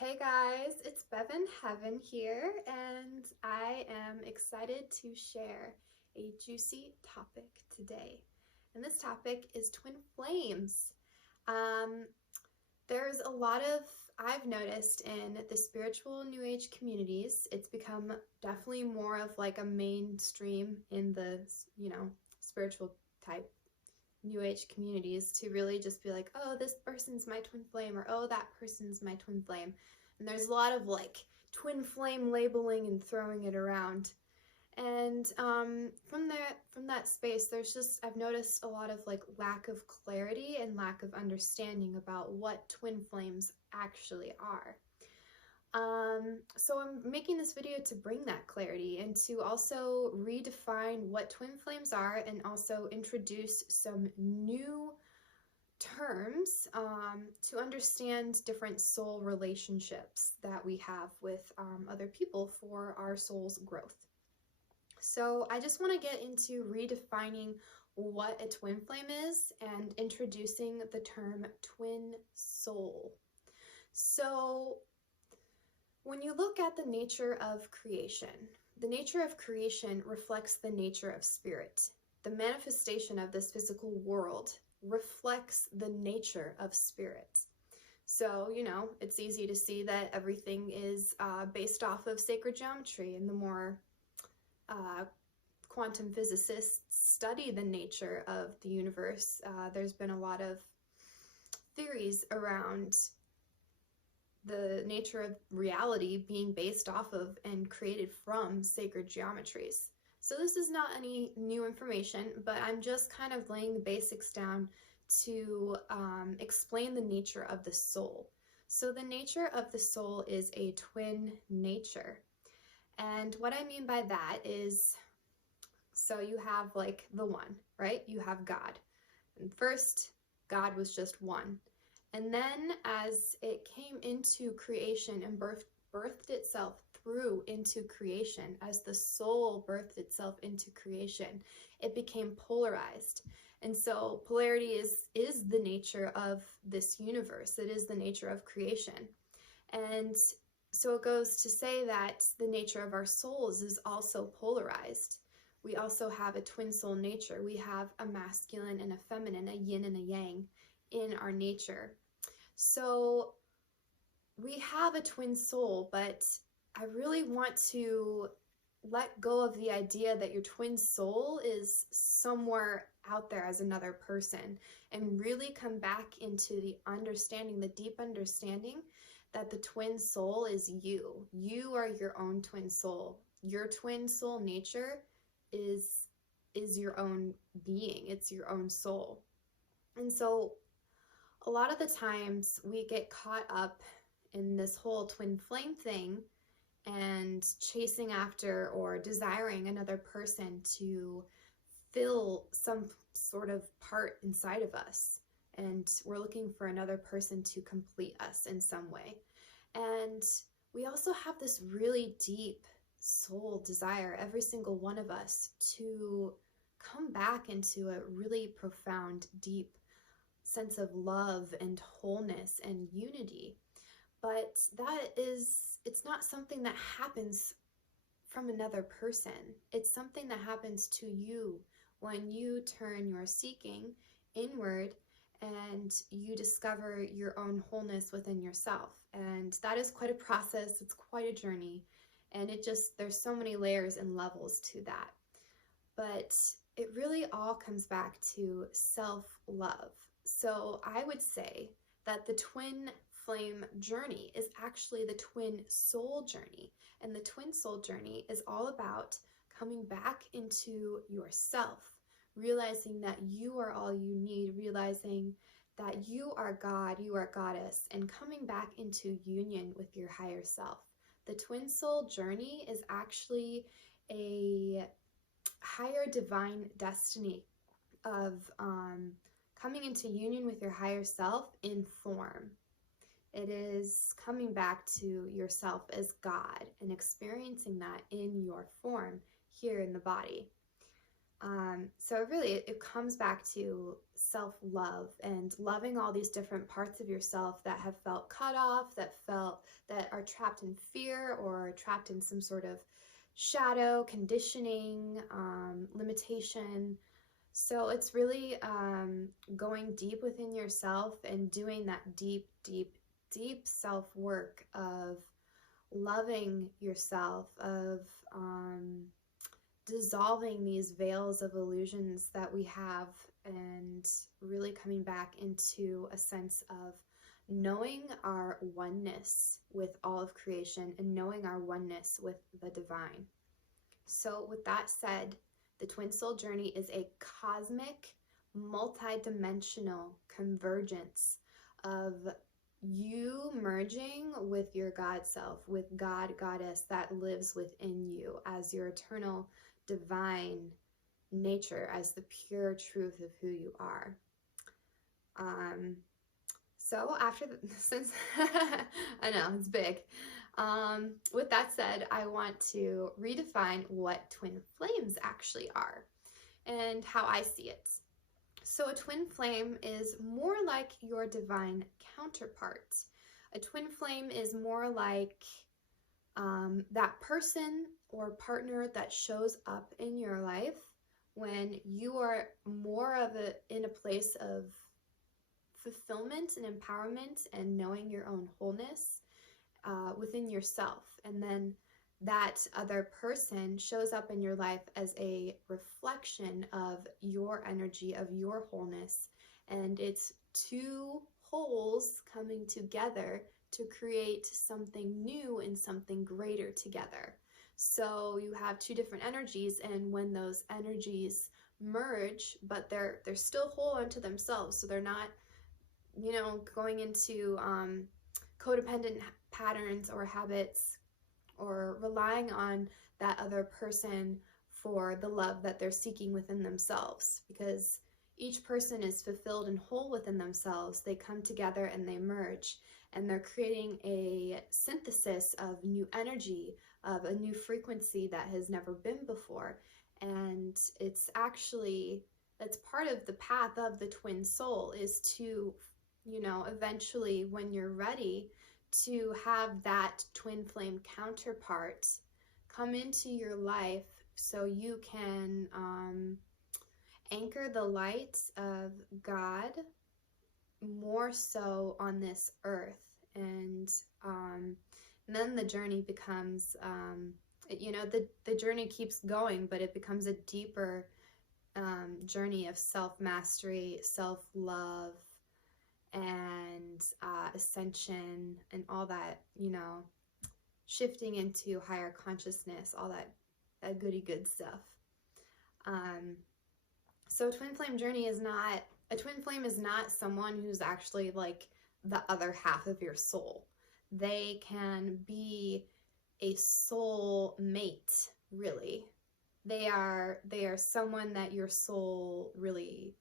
Hey guys, it's Bevan Heaven here, and I am excited to share a juicy topic today. And this topic is twin flames. Um, there's a lot of, I've noticed in the spiritual New Age communities, it's become definitely more of like a mainstream in the, spiritual type New Age communities to really just be like, oh, this person's my twin flame, or oh, that person's my twin flame. And there's a lot of like twin flame labeling and throwing it around. And from that space, there's just I've noticed a lot of like lack of clarity and lack of understanding about what twin flames actually are. So I'm making this video to bring that clarity and to also redefine what twin flames are and also introduce some new terms to understand different soul relationships that we have with other people for our soul's growth. So I just want to get into redefining what a twin flame is and introducing the term twin soul. So when you look at the nature of creation, the nature of creation reflects the nature of spirit. The manifestation of this physical world reflects the nature of spirit. So, it's easy to see that everything is based off of sacred geometry, and the more quantum physicists study the nature of the universe, there's been a lot of theories around the nature of reality being based off of and created from sacred geometries. So this is not any new information, but I'm just kind of laying the basics down to explain the nature of the soul. So the nature of the soul is a twin nature. And what I mean by that is, so you have like the one, right? You have God. And first, God was just one. And then as it came into creation and birthed itself through into creation, as the soul birthed itself into creation, it became polarized. And so polarity is the nature of this universe. It is the nature of creation. And so it goes to say that the nature of our souls is also polarized. We also have a twin soul nature. We have a masculine and a feminine, a yin and a yang in our nature. So we have a twin soul, but I really want to let go of the idea that your twin soul is somewhere out there as another person, and really come back into the understanding, the deep understanding that the twin soul is you. You are your own twin soul. Your twin soul nature is your own being. It's your own soul. And so a lot of the times we get caught up in this whole twin flame thing and chasing after or desiring another person to fill some sort of part inside of us. And we're looking for another person to complete us in some way. And we also have this really deep soul desire, every single one of us, to come back into a really profound, deep sense of love and wholeness and unity. But it's not something that happens from another person. It's something that happens to you when you turn your seeking inward and you discover your own wholeness within yourself. And that is quite a process. It's quite a journey. And there's so many layers and levels to that. But it really all comes back to self-love. So I would say that the twin flame journey is actually the twin soul journey. And the twin soul journey is all about coming back into yourself, realizing that you are all you need, realizing that you are God, you are Goddess, and coming back into union with your higher self. The twin soul journey is actually a higher divine destiny of coming into union with your higher self in form. It is coming back to yourself as God and experiencing that in your form here in the body. So really, it comes back to self-love and loving all these different parts of yourself that have felt cut off, that are trapped in fear or trapped in some sort of shadow, conditioning, limitation. So it's really going deep within yourself and doing that deep, deep, deep self-work of loving yourself, of dissolving these veils of illusions that we have, and really coming back into a sense of knowing our oneness with all of creation and knowing our oneness with the divine. So with that said, the twin soul journey is a cosmic, multi-dimensional convergence of you merging with your God self, with God, Goddess that lives within you as your eternal divine nature, as the pure truth of who you are. So after since I know it's big. With that said, I want to redefine what twin flames actually are and how I see it. So a twin flame is more like your divine counterpart. A twin flame is more like that person or partner that shows up in your life when you are more of in a place of fulfillment and empowerment and knowing your own wholeness within yourself. And then that other person shows up in your life as a reflection of your energy, of your wholeness. And it's two wholes coming together to create something new and something greater together. So you have two different energies, and when those energies merge, but they're still whole unto themselves, so they're not, you know, going into codependent patterns or habits or relying on that other person for the love that they're seeking within themselves, because each person is fulfilled and whole within themselves. They come together and they merge, and they're creating a synthesis of new energy, of a new frequency that has never been before. And it's actually, that's part of the path of the twin soul, is to, you know, eventually when you're ready to have that twin flame counterpart come into your life so you can anchor the light of God more so on this earth. And then the journey becomes, you know, the journey keeps going, but it becomes a deeper journey of self-mastery, self-love, and ascension, and all that, you know, shifting into higher consciousness, all that goody good stuff. So a twin flame is not someone who's actually like the other half of your soul. They can be a soul mate, really. They are someone that your soul really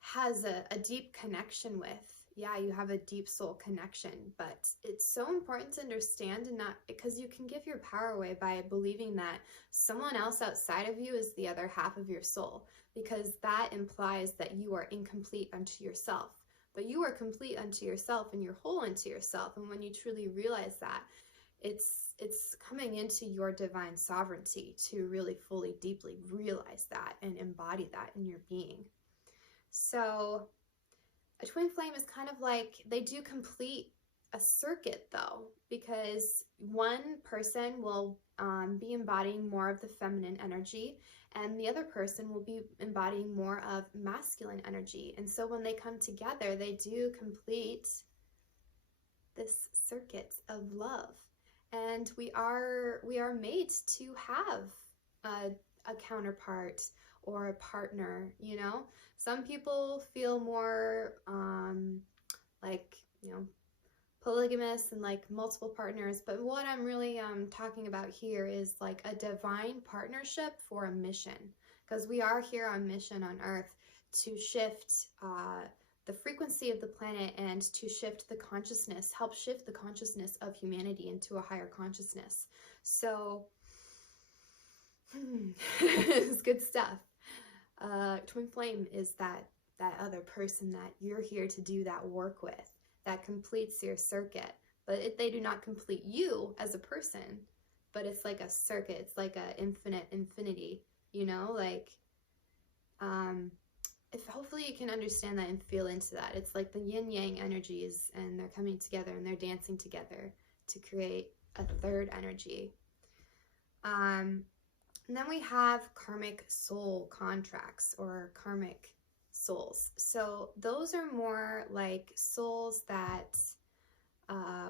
has a deep connection with. Yeah, you have a deep soul connection, but it's so important to understand, and not because you can give your power away by believing that someone else outside of you is the other half of your soul, because that implies that you are incomplete unto yourself. But you are complete unto yourself, and you're whole unto yourself. And when you truly realize that, it's coming into your divine sovereignty to really fully, deeply realize that and embody that in your being. So a twin flame is kind of like, they do complete a circuit though, because one person will be embodying more of the feminine energy, and the other person will be embodying more of masculine energy. And so when they come together, they do complete this circuit of love. And we are made to have a counterpart or a partner, you know. Some people feel more like, you know, polygamous and like multiple partners, but what I'm really talking about here is like a divine partnership for a mission, because we are here on mission on Earth to shift the frequency of the planet and to shift the consciousness, help shift the consciousness of humanity into a higher consciousness. So it's good stuff. Twin flame is that other person that you're here to do that work with, that completes your circuit, but they do not complete you as a person. But it's like a circuit. It's like a infinite infinity, you know, like if hopefully you can understand that and feel into that. It's like the yin yang energies, and they're coming together and they're dancing together to create a third energy. And then we have karmic soul contracts, or karmic souls. So those are more like souls that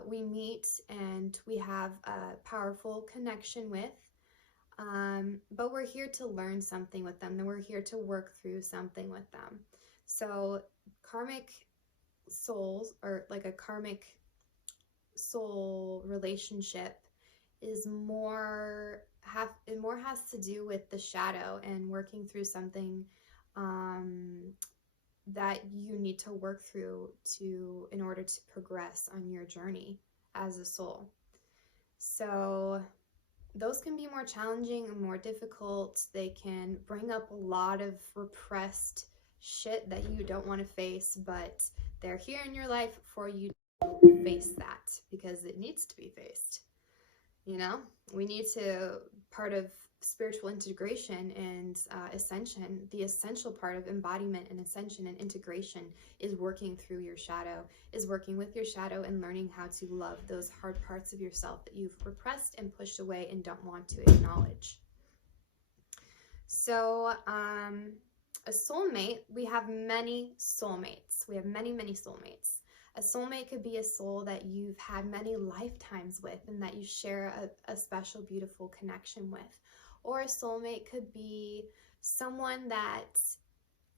we meet and we have a powerful connection with. But we're here to learn something with them, and we're here to work through something with them. So karmic souls, or like a karmic soul relationship, is more has to do with the shadow and working through something that you need to work through in order to progress on your journey as a soul. So those can be more challenging and more difficult. They can bring up a lot of repressed shit that you don't want to face, but they're here in your life for you to face that, because it needs to be faced. You know, we need to, part of spiritual integration and ascension, the essential part of embodiment and ascension and integration is working through your shadow, is working with your shadow and learning how to love those hard parts of yourself that you've repressed and pushed away and don't want to acknowledge. So a soulmate, we have many soulmates. We have many, many soulmates. A soulmate could be a soul that you've had many lifetimes with and that you share a special, beautiful connection with. Or a soulmate could be someone that,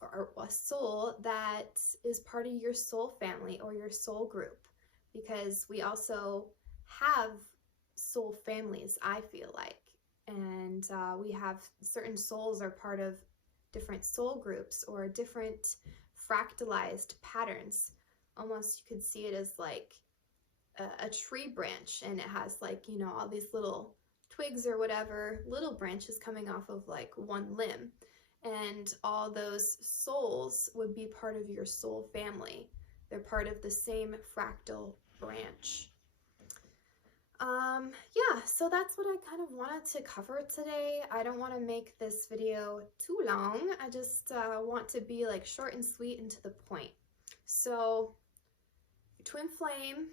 or a soul that is part of your soul family or your soul group, because we also have soul families, I feel like. And we have certain souls are part of different soul groups or different fractalized patterns. Almost you could see it as like a tree branch, and it has, like, you know, all these little twigs or whatever, little branches coming off of like one limb, and all those souls would be part of your soul family. They're part of the same fractal branch. Yeah, so that's what I kind of wanted to cover today. I don't want to make this video too long. I just want to be like short and sweet and to the point. So twin flame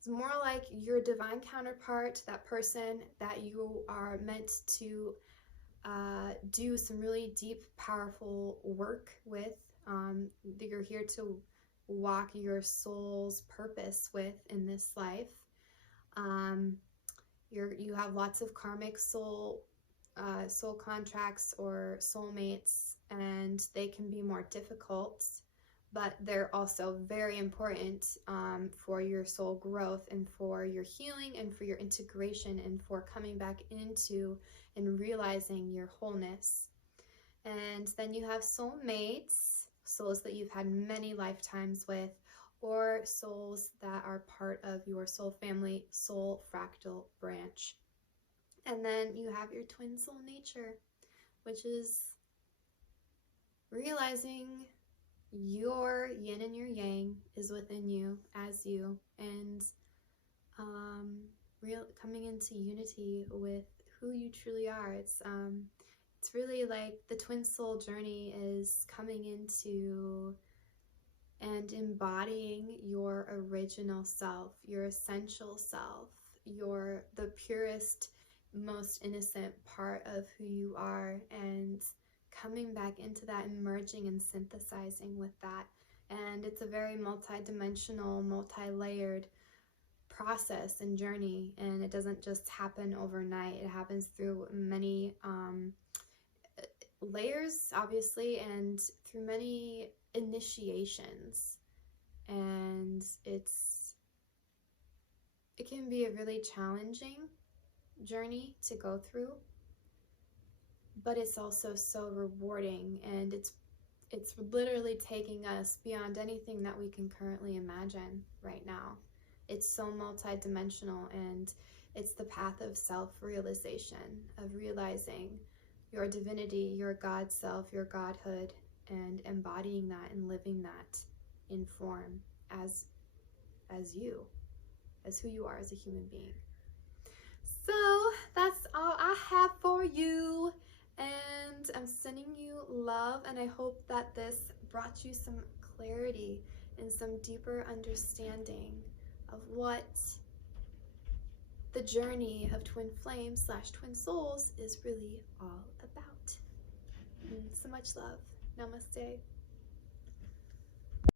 is more like your divine counterpart, that person that you are meant to do some really deep, powerful work with. You're here to walk your soul's purpose with in this life. You have lots of karmic soul contracts or soulmates, and they can be more difficult, but they're also very important for your soul growth and for your healing and for your integration and for coming back into and realizing your wholeness. And then you have soulmates, souls that you've had many lifetimes with, or souls that are part of your soul family, soul fractal branch. And then you have your twin soul nature, which is realizing your yin and your yang is within you as you, and coming into unity with who you truly are. It's really like the twin soul journey is coming into and embodying your original self, your essential self, the purest, most innocent part of who you are, and coming back into that and merging and synthesizing with that. And it's a very multi-dimensional, multi-layered process and journey, and it doesn't just happen overnight. It happens through many layers, obviously, and through many initiations. And it can be a really challenging journey to go through, but it's also so rewarding, and it's literally taking us beyond anything that we can currently imagine right now. It's so multi-dimensional, and it's the path of self-realization, of realizing your divinity, your God self, your godhood, and embodying that and living that in form as you, as who you are as a human being. So that's all I have for you, and I'm sending you love, and I hope that this brought you some clarity and some deeper understanding of what the journey of twin flames / twin souls is really all about. So much love. Namaste.